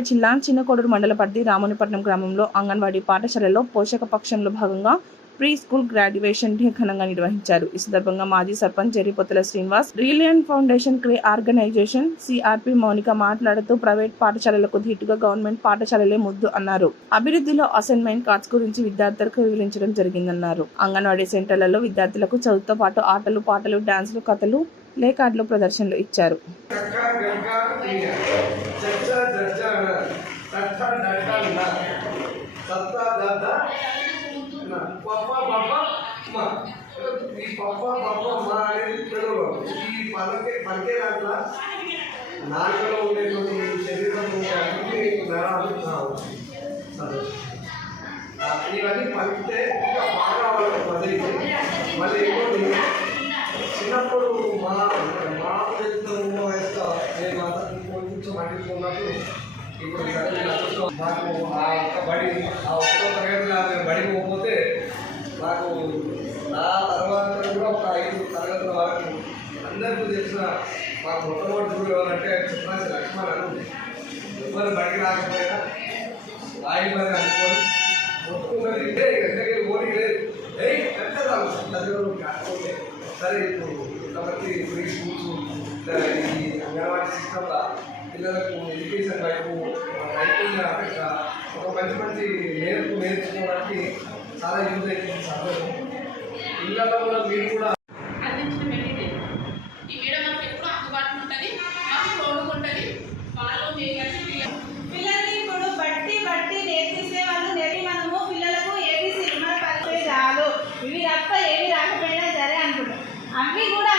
సిద్దిపేట జిల్లా చిన్నకోడూరు మండల పరిధి రామునిపట్నం గ్రామంలో అంగన్వాడీ పాఠశాలలో పోషక పక్షంలో భాగంగా ప్రీ స్కూల్ గ్రాడ్యుయేషన్ డే ఘనంగా నిర్వహించారు. ఈ సందర్భంగా మాజీ సర్పంచ్ జరిపోతుల శ్రీనివాస్, రిలియన్ ఫౌండేషన్ క్రే ఆర్గనైజేషన్ సిఆర్పి మౌనిక మాట్లాడుతూ ప్రైవేట్ పాఠశాలలకు ధీటుగా గవర్నమెంట్ పాఠశాలలే ముద్దు అన్నారు. అభివృద్ధిలో అసైన్మెంట్ కార్డ్స్ గురించి విద్యార్థులకు వివరించడం జరిగిందన్నారు. అంగన్వాడీ సెంటర్లలో విద్యార్థులకు చదువుతో పాటు ఆటలు, పాటలు, డాన్సులు, కథలు, ప్లే కార్డులు ప్రదర్శనలు ఇచ్చారు. నాలుగులో ఉండేటువంటి శరీరం ఇవన్నీ పలికితే ఇంకా బాగా వాళ్ళకి పదేది. మళ్ళీ ఇంకోటి చిన్నప్పుడు మా ఉన్న వయసులో నేను కొంచెం అంటుకున్నప్పుడు ఇప్పుడు నాకు ఆ ఒక్క బడి ఆ ఒక్క తరగతి బడి పోతే నాకు నా తర్వాత కూడా ఒక 5 తరగతుల వరకు అందరికీ తెలిసిన మాకు మొట్టమొదటి గురువు ఎవరంటే చెప్పాల్సి లక్ష్మణ్ అని. ఎవరు బడికి రాకపోయినా రాయి మరి అనుకోని మొత్తుకున్నది ఎంతకీ ఓడి లేదు కాకపోతే సరే. ఇప్పుడు కాబట్టి ఫ్రీ స్కూల్స్ ఈ అంగన్వాడీ సిస్టంలో పిల్లలకు ఎడ్యుకేషన్ వైపు నైపుణ్య ఒక మంచి నేర్చుకోవడానికి చాలా యూజ్ అవుతుంది. సందర్భం పిల్లల్లో కూడా మీరు కూడా అందించిన మెటీరియల్ ఈ మేడం మనకు ఎప్పుడు అందుబాటులో ఉంటుంది, మాకు తోడుకుంటుంది. వాళ్ళు పిల్లల్ని ఇప్పుడు బట్టి నేర్పిస్తే వాళ్ళు నేర్పి మనము పిల్లలకు ఏబీసీ మన పరిచయం చాలు, ఇవి తప్ప ఏవి రాకపోయినా సరే అనుకుంటాం. అవి కూడా